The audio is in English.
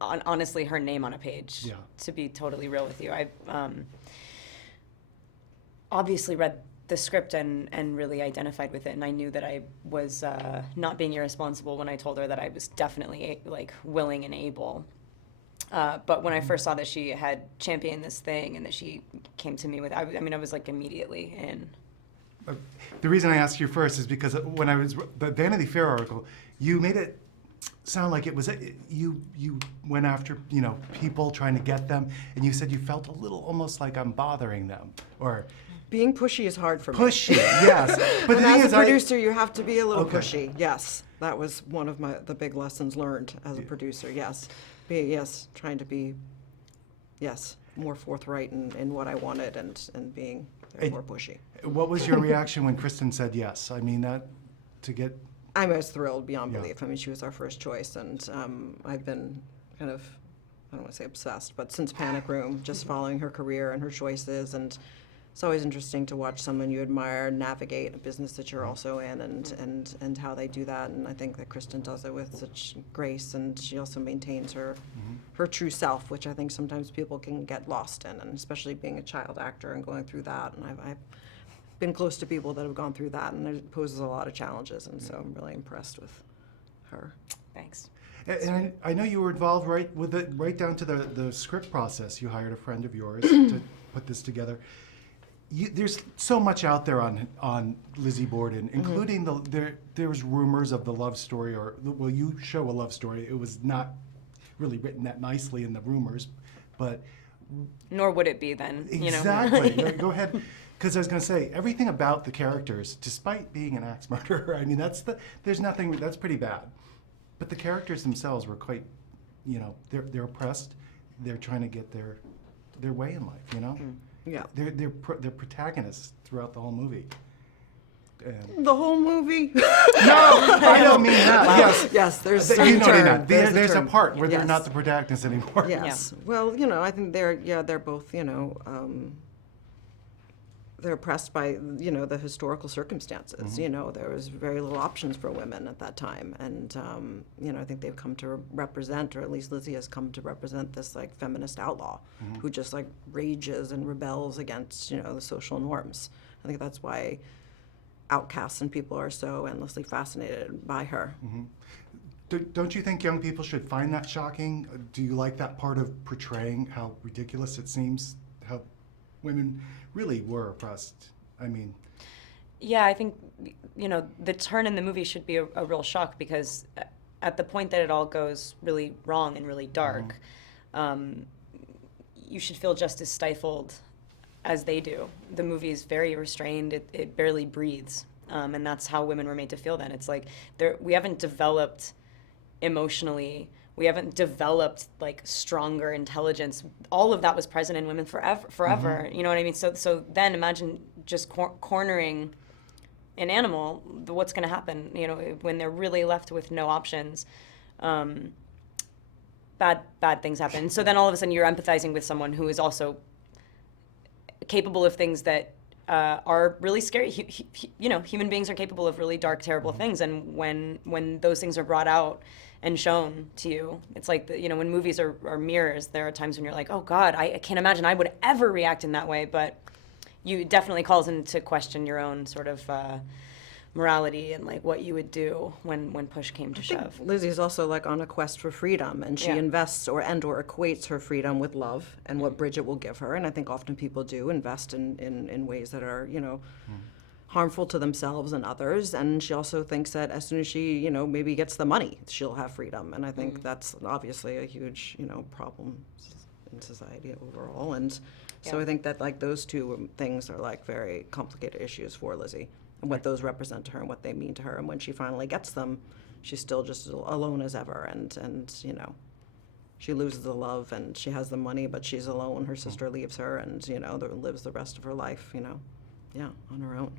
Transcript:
honestly her name on a page. Yeah. To be totally real with you, I obviously read the script and really identified with it, and I knew that I was not being irresponsible when I told her that I was definitely like willing and able. But when I first saw that she had championed this thing and that she came to me with, I mean, I was like immediately in. The reason I asked you first is because when I was the Vanity Fair article, you made it sound like it was you went after people trying to get them, and you said you felt a little almost like I'm bothering them or. Being pushy is hard for me. Pushy, yes. But the thing as is, a producer, you have to be a little Okay. pushy. Yes, that was one of the big lessons learned as a producer. Yes, trying to be, more forthright in what I wanted and being more pushy. What was your reaction when Kristen said yes? I mean, I was thrilled beyond Yeah. belief. I mean, she was our first choice, and I've been kind of, I don't want to say obsessed, but since Panic Room, just following her career and her choices, and it's always interesting to watch someone you admire navigate a business that you're also in, and how they do that. And I think that Kristen does it with such grace, and she also maintains her true self, which I think sometimes people can get lost in, and especially being a child actor and going through that. And I've been close to people that have gone through that, and it poses a lot of challenges, and so I'm really impressed with her. Thanks. and I know you were involved right down to the script process. You hired a friend of yours to put this together. There's so much out there on Lizzie Borden, including there was rumors of the love story, you show a love story. It was not really written that nicely in the rumors, but Nor would it be then. exactly. Go ahead, because I was going to say everything about the characters, despite being an axe murderer. I mean, there's nothing that's pretty bad, but the characters themselves were quite, they're oppressed. They're trying to get their way in life. Yeah. They're protagonists throughout the whole movie. And The whole movie? no, I don't mean that. Wow. Yes, Yes, there's you certain know what I turn. meant. There's a turn. part where they're Yes. not the protagonists anymore. Yes. Well, I think they're both, they're oppressed by, the historical circumstances. There was very little options for women at that time. And, I think they've come to represent, or at least Lizzie has come to represent this, like, feminist outlaw who just, like, rages and rebels against, the social norms. I think that's why outcasts and people are so endlessly fascinated by her. Don't you think young people should find that shocking? Do you like that part of portraying how ridiculous it seems, how women really were oppressed? I mean... Yeah, I think, the turn in the movie should be a real shock, because at the point that it all goes really wrong and really dark, you should feel just as stifled as they do. The movie is very restrained. It barely breathes. And that's how women were made to feel then. It's like we haven't developed emotionally. We haven't developed like stronger intelligence. All of that was present in women forever. You know what I mean? So then imagine just cornering an animal. What's going to happen? When they're really left with no options. Bad things happen. So then all of a sudden you're empathizing with someone who is also capable of things that are really scary. Human beings are capable of really dark, terrible things, and when those things are brought out and shown to you, it's like when movies are mirrors, there are times when you're like, oh God, I can't imagine I would ever react in that way, but it definitely calls into question your own sort of morality and like what you would do when push came to shove. Lizzie's also like on a quest for freedom, and she invests or equates her freedom with love and what Bridget will give her. And I think often people do invest in ways that are, harmful to themselves and others. And she also thinks that as soon as she, maybe gets the money, she'll have freedom. And I think that's obviously a huge, problem in society overall. And so I think that like those two things are like very complicated issues for Lizzie, and what those represent to her and what they mean to her. And when she finally gets them, she's still just alone as ever. And she loses the love and she has the money, but she's alone. Her sister leaves her and, lives the rest of her life, on her own.